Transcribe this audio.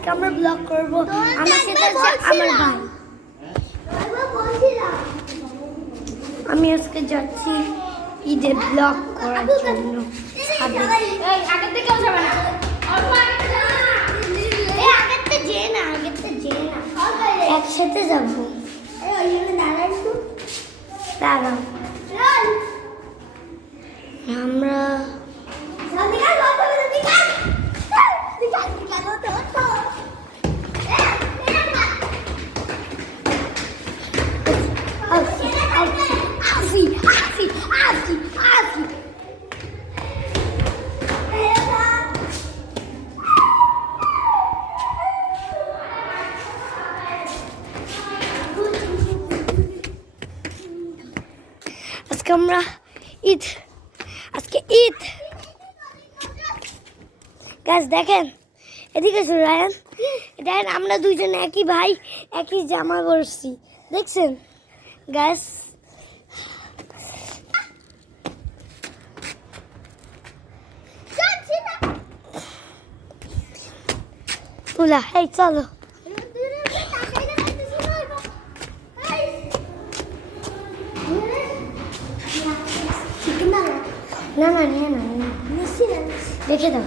আজকে আমরা ব্লগ করব। আমার সাথে আছে আমার ভাই। আমি আজকে যাচ্ছি ঈদে ব্লগ করার জন্য। একসাথে যাবো। দাঁড়াও আমরা আজকে আমরা ঈদ, আজকে ঈদ গাছ দেখেন, এদিকে রায়ান দেখেন, আমরা দুইজন একই ভাই একই জামা পরছি, দেখছেন গাছ। তুলা এই চলো, না না নিয়ে না, দেখে দাও।